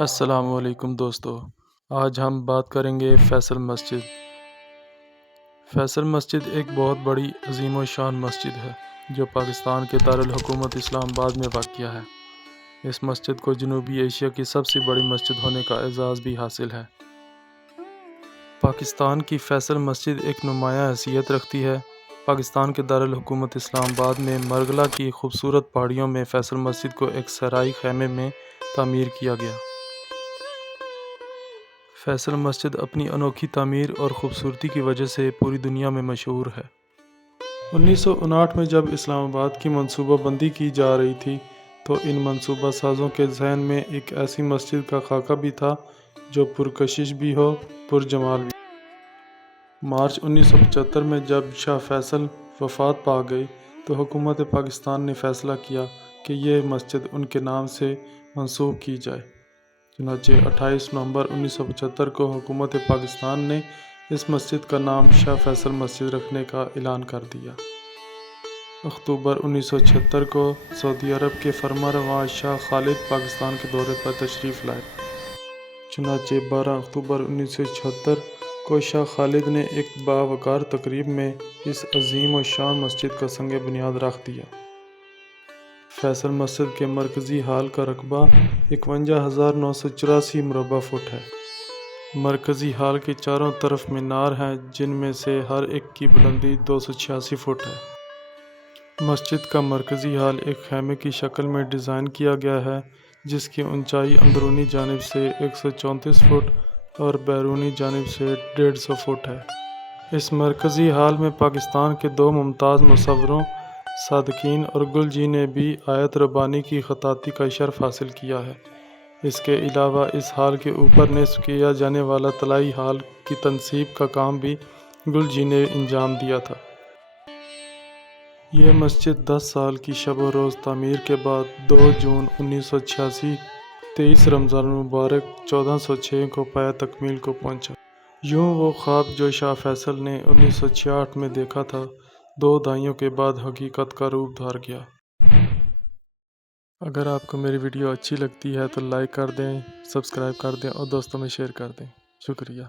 السلام علیکم دوستو، آج ہم بات کریں گے فیصل مسجد۔ فیصل مسجد ایک بہت بڑی عظیم و شان مسجد ہے جو پاکستان کے دارالحکومت اسلام آباد میں واقع ہے۔ اس مسجد کو جنوبی ایشیا کی سب سے بڑی مسجد ہونے کا اعزاز بھی حاصل ہے۔ پاکستان کی فیصل مسجد ایک نمایاں حیثیت رکھتی ہے۔ پاکستان کے دارالحکومت اسلام آباد میں مرغلہ کی خوبصورت پہاڑیوں میں فیصل مسجد کو ایک صحرائی خیمے میں تعمیر کیا گیا۔ فیصل مسجد اپنی انوکھی تعمیر اور خوبصورتی کی وجہ سے پوری دنیا میں مشہور ہے۔ 1959 میں جب اسلام آباد کی منصوبہ بندی کی جا رہی تھی تو ان منصوبہ سازوں کے ذہن میں ایک ایسی مسجد کا خاکہ بھی تھا جو پرکشش بھی ہو، پرجمال بھی۔ مارچ 1975 میں جب شاہ فیصل وفات پا گئے تو حکومت پاکستان نے فیصلہ کیا کہ یہ مسجد ان کے نام سے منسوب کی جائے۔ چنانچہ 28 نومبر 1975 کو حکومت پاکستان نے اس مسجد کا نام شاہ فیصل مسجد رکھنے کا اعلان کر دیا۔ اکتوبر 1976 کو سعودی عرب کے فرمانروا شاہ خالد پاکستان کے دورے پر تشریف لائے۔ چنانچہ 12 اکتوبر 1976 کو شاہ خالد نے ایک باوقار تقریب میں اس عظیم و شان مسجد کا سنگ بنیاد رکھ دیا۔ فیصل مسجد کے مرکزی ہال کا رقبہ 51,984 مربع فٹ ہے۔ مرکزی ہال کے چاروں طرف مینار ہیں جن میں سے ہر ایک کی بلندی 286 فٹ ہے۔ مسجد کا مرکزی ہال ایک خیمے کی شکل میں ڈیزائن کیا گیا ہے جس کی اونچائی اندرونی جانب سے 134 فٹ اور بیرونی جانب سے 150 فٹ ہے۔ اس مرکزی ہال میں پاکستان کے دو ممتاز مصوروں صادقین اور گل جی نے بھی آیت ربانی کی خطاطی کا شرف حاصل کیا ہے۔ اس کے علاوہ اس ہال کے اوپر نصب کیا جانے والا طلائی ہال کی تنصیب کا کام بھی گل جی نے انجام دیا تھا۔ یہ مسجد 10 سال کی شب و روز تعمیر کے بعد 2 جون 1986 23 رمضان المبارک 1406 کو پایہ تکمیل کو پہنچا۔ یوں وہ خواب جو شاہ فیصل نے 1966 میں دیکھا تھا 2 دہائیوں کے بعد حقیقت کا روپ دھار گیا۔ اگر آپ کو میری ویڈیو اچھی لگتی ہے تو لائک کر دیں، سبسکرائب کر دیں اور دوستوں میں شیئر کر دیں۔ شکریہ۔